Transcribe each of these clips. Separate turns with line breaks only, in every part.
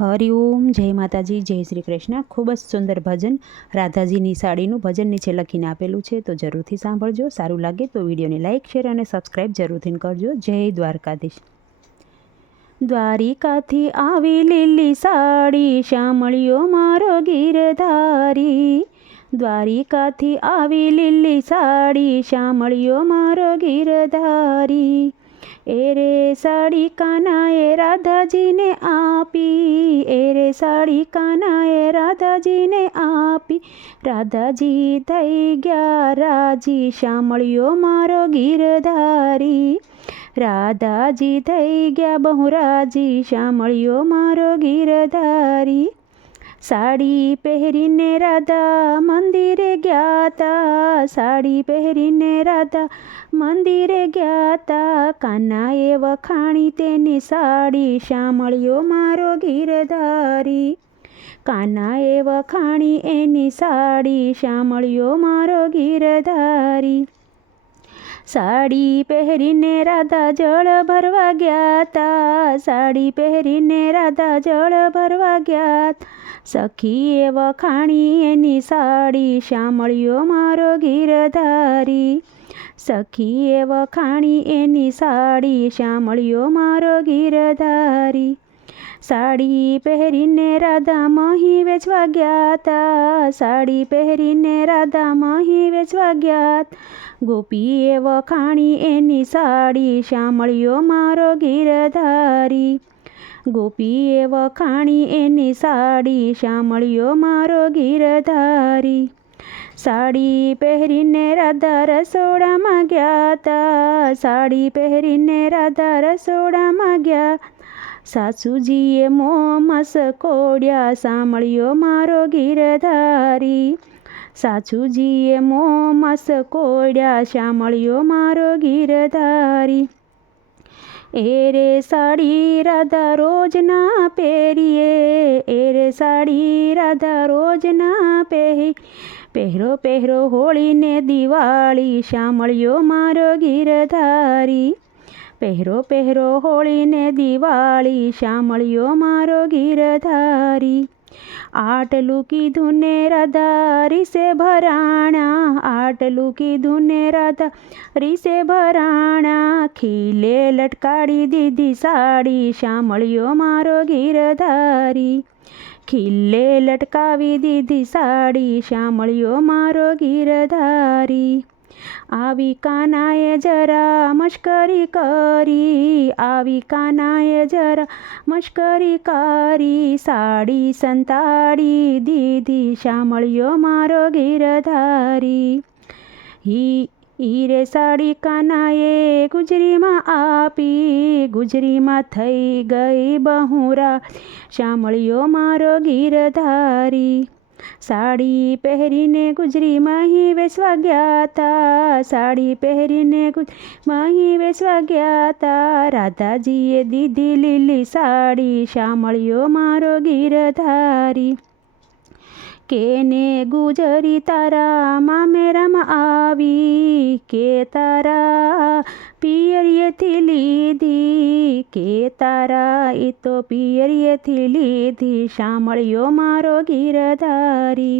હરિઓમ જય માતાજી, જય શ્રી કૃષ્ણ. ખૂબ જ સુંદર ભજન, રાધાજીની સાડીનું ભજન નીચે લખીને આપેલું છે, તો જરૂરથી સાંભળજો. સારું લાગે તો વિડીયોને લાઇક, શેર અને સબસ્ક્રાઈબ જરૂરથી કરજો. જય દ્વારકાધીશ. દ્વારિકાથી આવી લીલી સાડી શામળિયો મારો ગીરધારી. દ્વારિકાથી આવી લીલી સાડી શામળિયો મારો ગીરધારી. એ રે સાડી કાનાએ રાધાજીને આપી એ રે સાડી કાનાએ રાધાજીને આપી. રાધાજી થઈ ગયા, રાજી શામળિયો મારો ગીરધારી રાધાજી થઈ ગયા બહુ રાજી શામળિયો મારો ગીરધારી સાડી પહેરીને રાધા મંદિરે ગયા તા સાડી પહેરીને રાધા મંદિરે ગયા તા કાનાએ વખાણી તેની સાડી શામળિયો મારો ગીરધારી કાનાએ વખાણી એની સાડી શામળિયો મારો ગીરધારી સાડી પહેરીને રાધા જળ ભરવા ગયા તા સાડી પહેરીને રાધા જળ ભરવા ગયા સખીએ વખાણી એની સાડી શામળિયો મારો ગીરધારી. સખીએ વખાણી એની સાડી શામળિયો મારો ગીરધારી. સાડી પહેરીને રાધા મહી વેચવા ગયા તા. સાડી પહેરીને રાધા મહી વેચવા ગયા ગોપીએ વખાણી એની સાડી શામળિયો મારો ગીરધારી. ગોપીએ વખાણી એની સાડી શામળિયો મારો ગીરધારી. સાડી પહેરીને રાધા રસોડામાં ગયા તા. સાડી પહેરીને રાધા રસોડામાં ગયા સાસુજીએ મો મસ કોડ્યા સાંભળ્યો મારો ગીરધારી. સાસુજીએ મો મસ કોડ્યા સાંભળ્યો મારો ગીરધારી. એ રે સાડી રાધા રોજ ના પહેરીએ, એ રે સાડી રાધા રોજ ના પહેરી. પહેરો પહેરો હોળીને દિવાળી શામળિયો મારો ગીરધારી. પહેરો પહેરો હોળીને દિવાળી શામળિયો મારો ગીરધારી. આટલું કીધું ને રાધા રીસે ભરાણા આટલું કીધું ને રાધા રીસે ભરાણા. ખીલે લટકાડી દીધી સાડી શામળિયો મારો ગીરધારી. ખીલે લટકાવી દીધી સાડી શામળિયો મારો ગીરધારી. આવી કાનાએ જરા મશ્કરી કરી, આવી કાનાએ જરા મશ્કરી કરી. સાડી સંતાડી દીધી શામળિયો મારો ગીરધારી. હી હીરે સાડી કાનાએ ગુજરીમાં આપી, ગુજરીમાં થઈ ગઈ બહુરા. શામળિયો મારો ગીરધારી. સાડી પહેરીને ગુજરી હી વેસવા ગયા તા. સાડી પહેરીને માહી વેસવા ગયા તા. રાધાજીએ દીધી લીલી સાડી, શામળિયો મારો ગીરધારી. કેને ગુજરી તારા મામેરામાં આવી કે તારા પિયરીએથી લીધી કે તારા એ તો પિયરીએથી લીધી સાંભળ્યો મારો ગીરધારી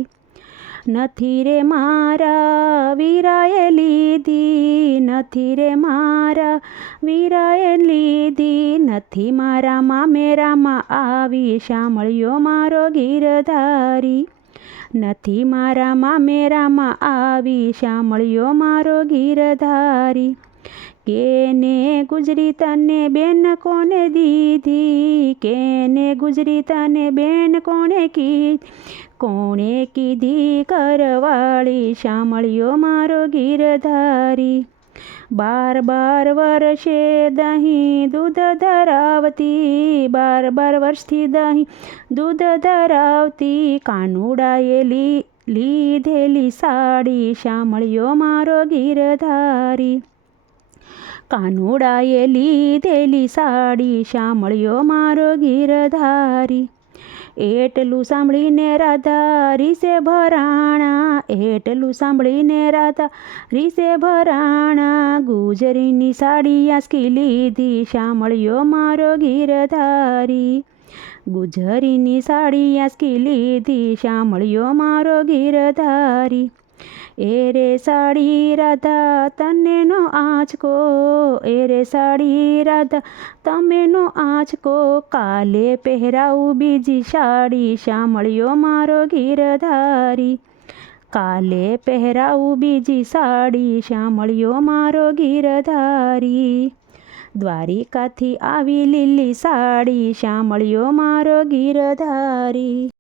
નથી રે મારા વીરાએ લીધી નથી રે મારા વીરાએ લીધી નથી મારા મામેરામાં આવી સાંભળ્યો મારો ગીરધારી નથી મારામાં, મેરામાં આવી શામળિયો મારો ગીરધારી. કેને ગુજરી તને બેન કોને દીધી? કેને ગુજરી તને બેન કોણે કીધી? કોણે કીધી કરવાળી? શામળિયો મારો ગીરધારી. બાર બાર વર્ષે દહીં દૂધ ધરાવતી, બાર બાર વર્ષથી દહીં દૂધ ધરાવતી કાનુડાયેલી લીધેલી સાડી શામળ્યો મારો ગીરધારી. કાનુડાએ લીધેલી સાડી શામળ્યો મારો ગીરધારી. એટલું સાંભળીને રાધા, રીસે ભરાણા. એટલું સાંભળીને રાધા, રીસે ભરાણા. ગુજરીની સાડી આસકી લીધી સાંભળ્યો મારો ગીરધારી. ગુજરીની સાડી આસકી લીધી સાંભળ્યો મારો ગીરધારી. એ રે સાડી રાધા તને નો આંચકો એ રે સાડી રાધા તમે નો આંચકો કાલે પહેરાવું બીજી સાડી, શામળિયો મારો ગીરધારી. કાલે પહેરાવું બીજી સાડી, શામળિયો મારો ગીરધારી. દ્વારિકાથી આવી લીલી સાડી, શામળિયો મારો ગીરધારી.